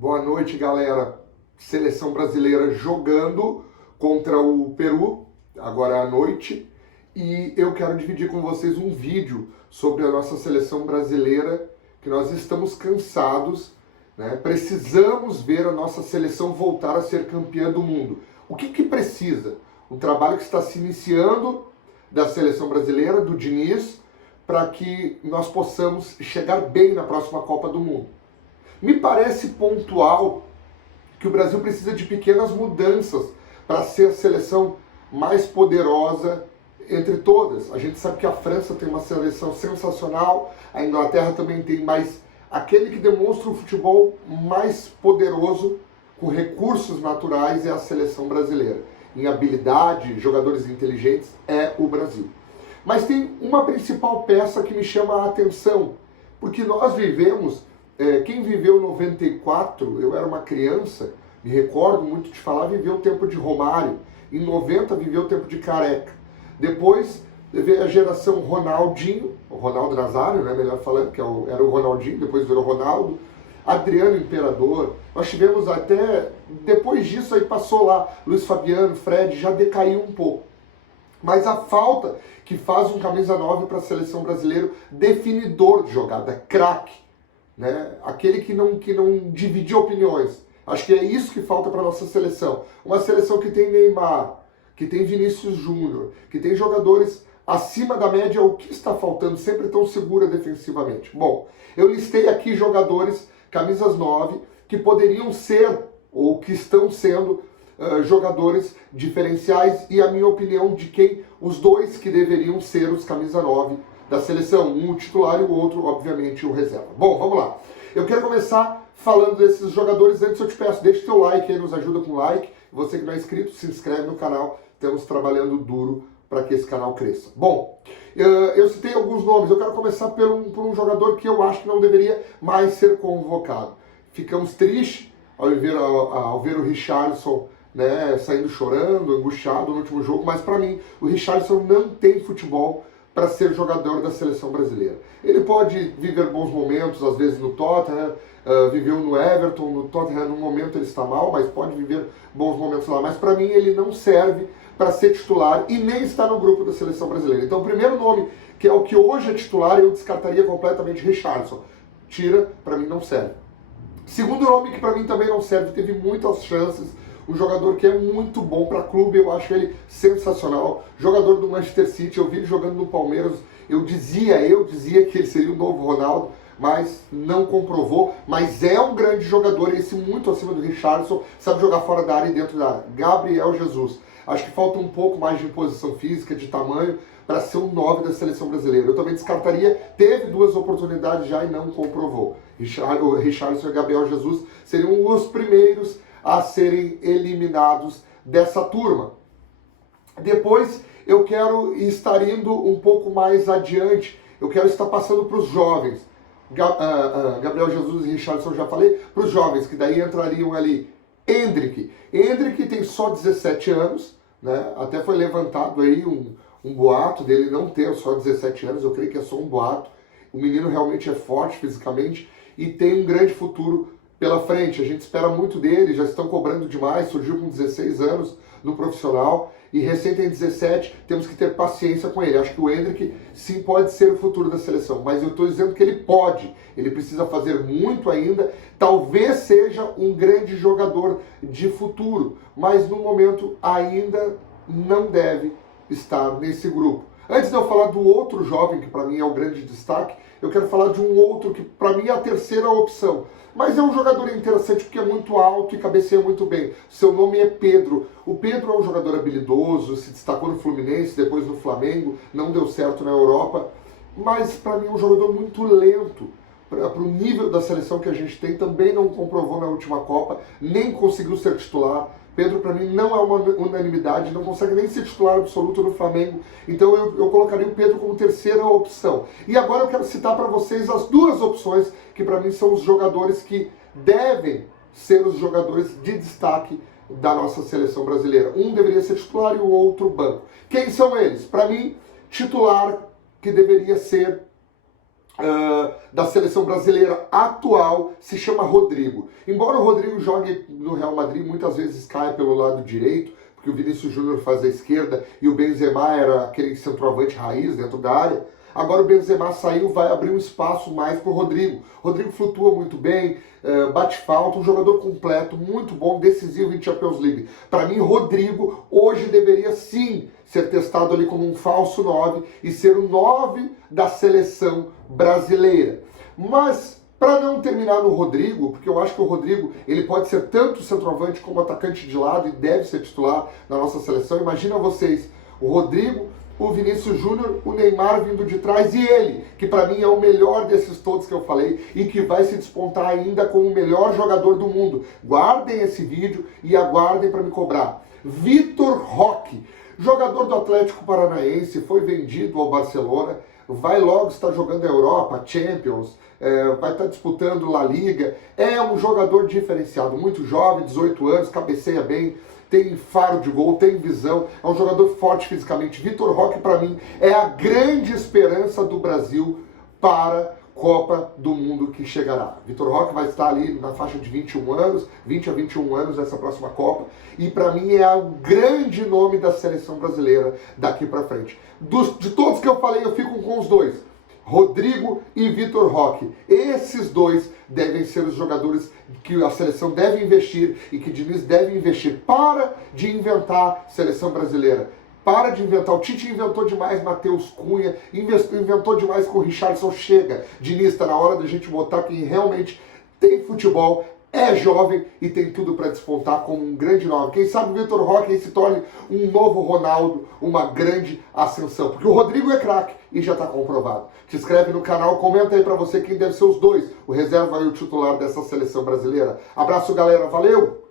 Boa noite, galera. Seleção brasileira jogando contra o Peru, agora à noite. E eu quero dividir com vocês um vídeo sobre a nossa seleção brasileira, que nós estamos cansados, né? Precisamos ver a nossa seleção voltar a ser campeã do mundo. O que precisa? Um trabalho que está se iniciando da seleção brasileira, do Diniz, para que nós possamos chegar bem na próxima Copa do Mundo. Me parece pontual que o Brasil precisa de pequenas mudanças para ser a seleção mais poderosa entre todas. A gente sabe que a França tem uma seleção sensacional, a Inglaterra também tem, mas aquele que demonstra o futebol mais poderoso, com recursos naturais, é a seleção brasileira. Em habilidade, jogadores inteligentes, é o Brasil. Mas tem uma principal peça que me chama a atenção, porque nós vivemos... Quem viveu 94, eu era uma criança, me recordo muito de falar, viveu o tempo de Romário. Em 90 viveu o tempo de Careca. Depois veio a geração Ronaldinho, o Ronaldo Nazário, né, melhor falando, que era o Ronaldinho, depois virou Ronaldo. Adriano Imperador. Nós tivemos até, depois disso aí passou lá, Luiz Fabiano, Fred, já decaiu um pouco. Mas a falta que faz um camisa 9 para a seleção brasileira, definidor de jogada, craque. Né? Aquele que não divide opiniões. Acho que é isso que falta para a nossa seleção. Uma seleção que tem Neymar, que tem Vinícius Júnior, que tem jogadores acima da média. O que está faltando? Sempre tão segura defensivamente. Bom, eu listei aqui jogadores, camisas 9, que poderiam ser, ou que estão sendo, jogadores diferenciais, e a minha opinião de quem os dois que deveriam ser os camisa 9 da seleção, um o titular e o outro, obviamente, o reserva. Bom, vamos lá. Eu quero começar falando desses jogadores. Antes eu te peço, deixa o teu like aí, nos ajuda com like. Você que não é inscrito, se inscreve no canal. Estamos trabalhando duro para que esse canal cresça. Bom, eu citei alguns nomes. Eu quero começar por um jogador que eu acho que não deveria mais ser convocado. Ficamos tristes ao ver o Richarlison, né, saindo chorando, angustiado no último jogo, mas para mim o Richarlison não tem futebol para ser jogador da seleção brasileira. Ele pode viver bons momentos, às vezes no Tottenham, viveu no Everton, no Tottenham no momento ele está mal, mas pode viver bons momentos lá. Mas para mim ele não serve para ser titular e nem está no grupo da seleção brasileira. Então o primeiro nome, que é o que hoje é titular, eu descartaria completamente Richarlison. Tira, para mim não serve. Segundo nome que para mim também não serve, teve muitas chances, um jogador que é muito bom para clube, eu acho ele sensacional, jogador do Manchester City, eu vi ele jogando no Palmeiras, eu dizia que ele seria o novo Ronaldo, mas não comprovou, mas é um grande jogador, esse muito acima do Richarlison, sabe jogar fora da área e dentro da área. Gabriel Jesus, acho que falta um pouco mais de posição física, de tamanho, para ser um 9 da seleção brasileira. Eu também descartaria, teve duas oportunidades já e não comprovou. Richarlison e Gabriel Jesus seriam os primeiros a serem eliminados dessa turma. Depois eu quero estar indo um pouco mais adiante, eu quero estar passando para os jovens. Gabriel Jesus e Richarlison já falei, para os jovens, que daí entrariam ali Endrick. Endrick tem só 17 anos, né? Até foi levantado aí um boato dele não ter só 17 anos, eu creio que é só um boato. O menino realmente é forte fisicamente e tem um grande futuro pela frente. A gente espera muito dele, já estão cobrando demais, surgiu com 16 anos no profissional e recém tem 17, temos que ter paciência com ele. Acho que o Endrick sim pode ser o futuro da seleção, mas eu estou dizendo que ele pode, ele precisa fazer muito ainda, talvez seja um grande jogador de futuro, mas no momento ainda não deve estar nesse grupo. Antes de eu falar do outro jovem, que para mim é o grande destaque, eu quero falar de um outro que para mim é a terceira opção. Mas é um jogador interessante porque é muito alto e cabeceia muito bem. Seu nome é Pedro. O Pedro é um jogador habilidoso, se destacou no Fluminense, depois no Flamengo, não deu certo na Europa. Mas para mim é um jogador muito lento. Para o nível da seleção que a gente tem, também não comprovou na última Copa, nem conseguiu ser titular. Pedro, para mim, não é uma unanimidade, não consegue nem ser titular absoluto no Flamengo. Então eu colocaria o Pedro como terceira opção. E agora eu quero citar para vocês as duas opções que para mim são os jogadores que devem ser os jogadores de destaque da nossa seleção brasileira. Um deveria ser titular e o outro banco. Quem são eles? Para mim, titular que deveria ser da seleção brasileira atual se chama Rodrigo. Embora o Rodrigo jogue no Real Madrid, muitas vezes cai pelo lado direito, porque o Vinícius Júnior faz a esquerda e o Benzema era aquele centroavante raiz dentro da área. Agora o Benzema saiu, vai abrir um espaço mais para o Rodrigo. Rodrigo flutua muito bem, bate falta, um jogador completo, muito bom, decisivo em Champions League. Para mim, Rodrigo hoje deveria sim ser testado ali como um falso 9 e ser o 9 da seleção brasileira. Mas, para não terminar no Rodrigo, porque eu acho que o Rodrigo ele pode ser tanto centroavante como atacante de lado e deve ser titular na nossa seleção. Imagina vocês, o Rodrigo, o Vinícius Júnior, o Neymar vindo de trás e ele, que para mim é o melhor desses todos que eu falei e que vai se despontar ainda como o melhor jogador do mundo. Guardem esse vídeo e aguardem para me cobrar. Vitor Roque, jogador do Atlético Paranaense, foi vendido ao Barcelona, vai logo estar jogando a Europa, Champions, vai estar disputando La Liga, é um jogador diferenciado, muito jovem, 18 anos, cabeceia bem, tem faro de gol, tem visão, é um jogador forte fisicamente. Vitor Roque, para mim, é a grande esperança do Brasil para a Copa do Mundo que chegará. Vitor Roque vai estar ali na faixa de 21 anos, 20 a 21 anos nessa próxima Copa, e para mim é o grande nome da seleção brasileira daqui para frente. De todos que eu falei, eu fico com os dois. Rodrigo e Vitor Roque. Esses dois devem ser os jogadores que a seleção deve investir e que Diniz deve investir. Para de inventar seleção brasileira. Para de inventar. O Tite inventou demais Matheus Cunha, inventou demais com o Richarlison. Chega. Diniz, está na hora da gente botar quem realmente tem futebol, é jovem e tem tudo para despontar como um grande nome. Quem sabe o Vitor Roque se torne um novo Ronaldo, uma grande ascensão. Porque o Rodrigo é craque e já está comprovado. Se inscreve no canal, comenta aí para você quem deve ser os dois, o reserva e o titular dessa seleção brasileira. Abraço, galera. Valeu!